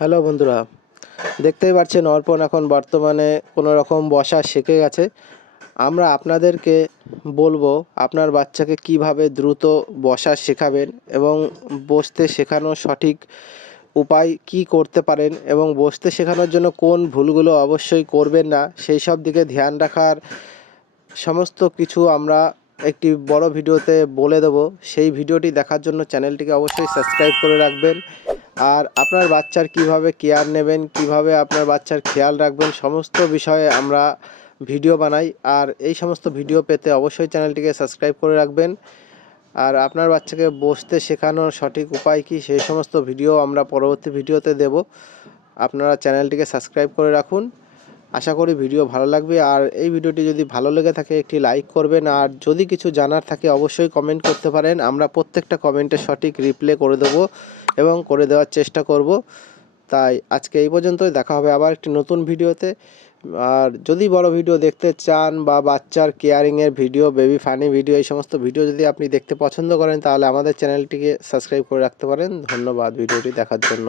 Hello বন্ধুরা, দেখতেই পাচ্ছেন অর্পণ এখন বর্তমানে কোনো রকম বসা শিখে গেছে। আমরা আপনাদেরকে বলবো আপনার বাচ্চাকে কিভাবে দ্রুত বসা শেখাবেন এবং বসতে শেখানোর সঠিক উপায় কি করতে পারেন এবং বসতে শেখানোর জন্য কোন ভুলগুলো অবশ্যই করবেন না সেই সব দিকে ধ্যান রাখার সমস্ত কিছু আমরা একটি বড় ভিডিওতে বলে দেবো। সেই ভিডিওটি দেখার জন্য চ্যানেলটিকে অবশ্যই সাবস্ক্রাইব করে রাখবেন। আর আপনার বাচ্চার কিভাবে কেয়ার নেবেন, কিভাবে আপনার বাচ্চার খেয়াল রাখবেন, সমস্ত বিষয়ে আমরা ভিডিও বানাই। আর এই সমস্ত ভিডিও পেতে অবশ্যই চ্যানেলটিকে সাবস্ক্রাইব করে রাখবেন। আর আপনার বাচ্চাকে বসতে শেখানোর সঠিক উপায় কি সেই সমস্ত ভিডিও আমরা পরবর্তী ভিডিওতে দেব। আপনারা চ্যানেলটিকে সাবস্ক্রাইব করে রাখুন। আশা করি ভিডিও ভালো লাগবে। আর এই ভিডিওটি যদি ভালো লেগে থাকে একটি লাইক করবেন। আর যদি কিছু জানার থাকে অবশ্যই কমেন্ট করতে পারেন, আমরা প্রত্যেকটা কমেন্টের সঠিক রিপ্লাই করে দেবো এবং করে দেওয়ার চেষ্টা করব। তাই আজকে এই পর্যন্তই, দেখা হবে আবার একটি নতুন ভিডিওতে। আর যদি বড় ভিডিও দেখতে চান বা বাচ্চার কেয়ারিংয়ের ভিডিও, বেবি ফানি ভিডিও, এই সমস্ত ভিডিও যদি আপনি দেখতে পছন্দ করেন তাহলে আমাদের চ্যানেলটিকে সাবস্ক্রাইব করে রাখতে পারেন। ধন্যবাদ ভিডিওটি দেখার জন্য।